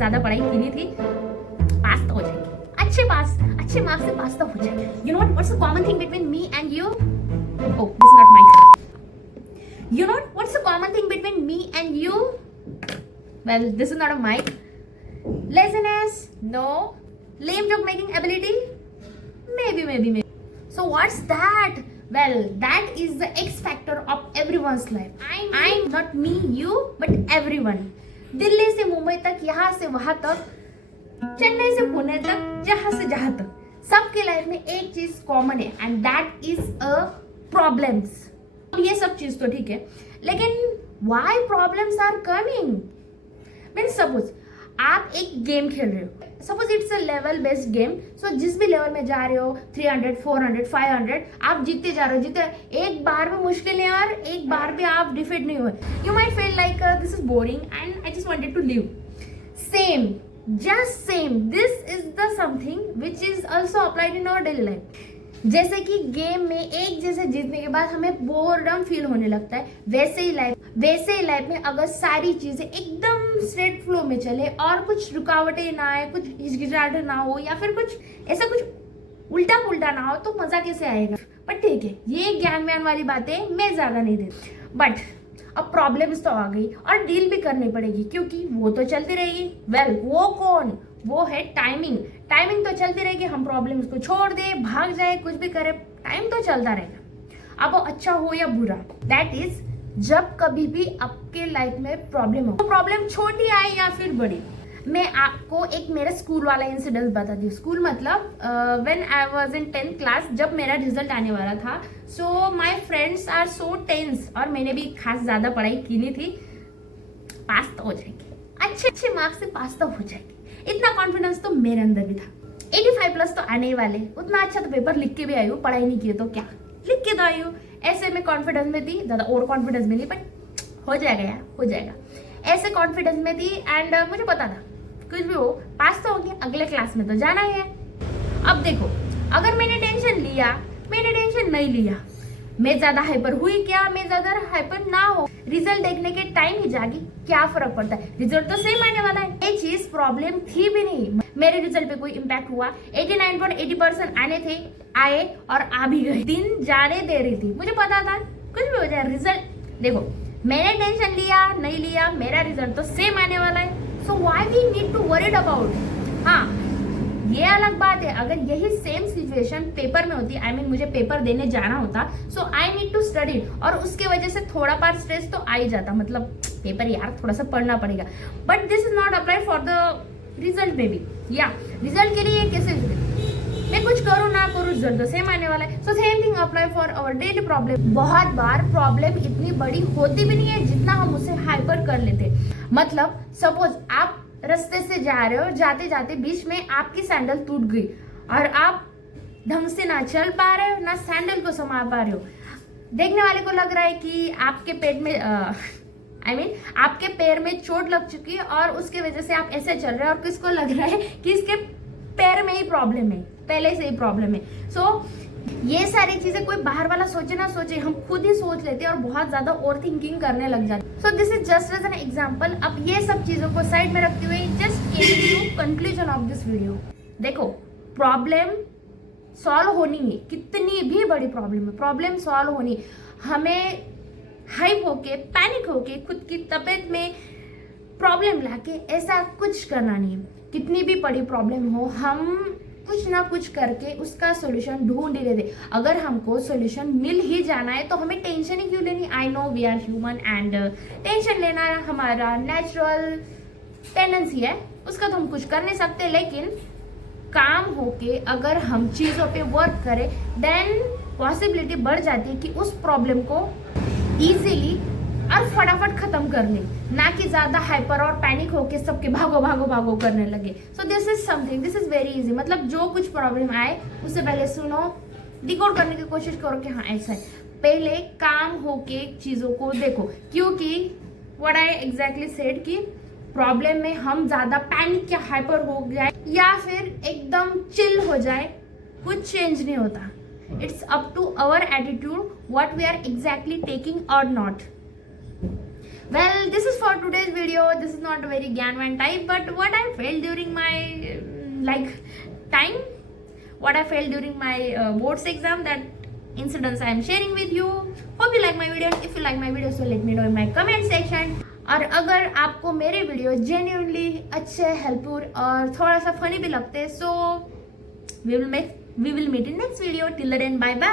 ज्यादा पढ़ाई की नहीं थी, पास तो हो जाएगी, अच्छे मार्क्स से पास तो हो जाएगी। You know what's the common thing between me and you? Oh this is not mic. You know what's the common thing between me and you? Well this is not a mic. Laziness? No. Lame joke making ability? Maybe. So what's that? Well, that is the X factor of everyone's life. I'm not me, you, but everyone. Delhi से मुंबई तक, यहाँ से वहां तक, चेन्नई से पुणे तक, जहां से जहां तक, सबके लाइफ में एक चीज कॉमन है and that is a problems. ये सब चीज तो ठीक है, लेकिन why problems are coming? Means suppose आप एक गेम खेल रहे हो, suppose it's a level based game, so जिस भी लेवल में जा रहे हो 300, 400, 500 आप जीतते जा रहे हो, एक बार में मुश्किल है और एक बार भी आप डिफीट नहीं हुए, you might feel like this is boring and I just wanted to leave. Same, just same, this is the something which is also applied in our daily life. जैसे कि गेम में एक जैसे जीतने के बाद हमें बोरडम फील होने लगता है, वैसे ही लाइफ में अगर सारी चीजें एकदम स्ट्रेट फ्लो में चले और कुछ रुकावटें ना आए, कुछ हिचकिचाहट ना हो या फिर कुछ ऐसा कुछ उल्टा पुल्टा ना हो, तो मजा कैसे आएगा? बट ठीक है, ये ज्ञान व्यान वाली बातें मैं ज्यादा नहीं देती। बट अब प्रॉब्लम्स तो आ गई और डील भी करनी पड़ेगी, क्योंकि वो तो चलती रहेगी। वेल वो कौन? वो है टाइमिंग तो चलती रहेगी। हम प्रॉब्लम्स को छोड़ दे, भाग जाए, कुछ भी करे, टाइम तो चलता रहेगा। अब वो अच्छा हो या बुरा, दैट इज जब कभी भी आपके लाइफ में प्रॉब्लम हो, प्रॉब्लम छोटी आए या फिर बड़ी। मैं आपको एक मेरा स्कूल वाला इंसिडेंट बताती हूँ। स्कूल मतलब when I was in 10th class, जब मेरा रिजल्ट आने वाला था, so my friends are so tense और मैंने भी खास ज्यादा पढ़ाई की नहीं थी, पास तो हो जाएगी, अच्छे मार्क्स से पास तो हो जाएगी, इतना कॉन्फिडेंस तो मेरे अंदर भी था। 85+ तो आने ही वाले, उतना अच्छा तो पेपर लिख के भी आई हूँ, पढ़ाई नहीं की तो क्या, लिख के तो आई हूँ। ऐसे में कॉन्फिडेंस में थी, ज्यादा ओवर कॉन्फिडेंस में नहीं, बट हो जाएगा यार, हो जाएगा, ऐसे कॉन्फिडेंस में थी। एंड मुझे पता था कुछ भी हो पास तो हो गया, अगले क्लास में तो जाना ही है। अब देखो, अगर मैंने टेंशन नहीं लिया, मैं ज्यादा हाइपर हुई क्या, मैं ज्यादा हाइपर ना हो, रिजल्ट देखने के टाइम ही जागी, क्या फर्क पड़ता है? रिजल्ट तो सेम आने वाला है। ये चीज प्रॉब्लम थी भी नहीं, मेरे रिजल्ट पे कोई इम्पैक्ट हुआ? 89.80% आने थे, आए और आ भी गए, दिन जाने दे रही थी, मुझे पता था कुछ भी हो जाए। रिजल्ट देखो, मैंने टेंशन लिया नहीं लिया, मेरा रिजल्ट तो सेम आने वाला है, so why we need to worried about. हाँ, ये अलग बात है, अगर यही सेम सिचुएशन पेपर में होती, आई मीन मुझे पेपर देने जाना होता, सो आई नीड टू स्टडी, और उसके वजह से थोड़ा पार स्ट्रेस तो आ ही जाता, मतलब पेपर यार थोड़ा सा पढ़ना पड़ेगा। But this is not apply for the result में भी, या रिजल्ट के लिए कैसे मैं कुछ करूँ ना करूँ, रिजल्ट तो सेम आने वाला है। So same thing apply for our daily problem. बहुत बार प्रॉब्लम इतनी बड़ी होती भी नहीं है जितना हम उसे हाइपर कर लेते। मतलब सपोज आप रास्ते से जा रहे हो, जाते जाते बीच में आपकी सैंडल टूट गई और आप ढंग से ना चल पा रहे हो, ना सैंडल को संभाल पा रहे हो। देखने वाले को लग रहा है कि आपके पेट में आपके पैर में चोट लग चुकी है और उसके वजह से आप ऐसे चल रहे हैं, और किसको लग रहा है कि इसके पैर में ही प्रॉब्लम है, पहले से ही प्रॉब्लम है। सो ये सारी चीजें कोई बाहर वाला सोचे ना सोचे, हम खुद ही सोच लेते हैं और बहुत ज्यादा ओवर थिंकिंग करने लग जाते हैं। So this is just as an example. अब ये सब चीजों को साइड में रखते हुए just came to conclusion of this video. देखो, प्रॉब्लम सॉल्व होनी है, कितनी भी बड़ी प्रॉब्लम है, प्रॉब्लम सॉल्व होनी। हमें हाइप होके, पैनिक होके, खुद की तबीयत में प्रॉब्लम लाके ऐसा कुछ करना नहीं है। कितनी भी बड़ी प्रॉब्लम हो, हम कुछ ना कुछ करके उसका सॉल्यूशन ढूंढ ही लेते। अगर हमको सॉल्यूशन मिल ही जाना है तो हमें टेंशन ही क्यों लेनी? I know we are human and tension लेना हमारा नेचुरल टेंडेंसी है, उसका तो हम कुछ कर नहीं सकते। लेकिन काम होके अगर हम चीज़ों पे वर्क करें, देन पॉसिबिलिटी बढ़ जाती है कि उस प्रॉब्लम को इजीली और फटाफट खत्म कर ले, ना कि ज्यादा हाइपर और पैनिक होके सबके भागो भागो भागो करने लगे। सो this is something, this is very easy. मतलब जो कुछ प्रॉब्लम आए उससे पहले सुनो, डिकोड करने की कोशिश करो कि हाँ ऐसा है, पहले काम होके चीजों को देखो। क्योंकि व्हाट आई एग्जैक्टली सेड कि प्रॉब्लम में हम ज्यादा पैनिक या हाइपर हो जाए या फिर एकदम चिल हो जाए, कुछ चेंज नहीं होता। It's up to our attitude what we are exactly taking और not. Well, this is for today's video. This is not a very Gyanvan type, but what I felt during my time, what I felt during my boards exam, that incidents I am sharing with you. Hope you like my video. If you like my video, so let me know in my comment section. और अगर आपको मेरे video genuinely अच्छे, helpful और थोड़ा सा funny भी लगते हैं, सो we will meet in next video. Till then, bye bye.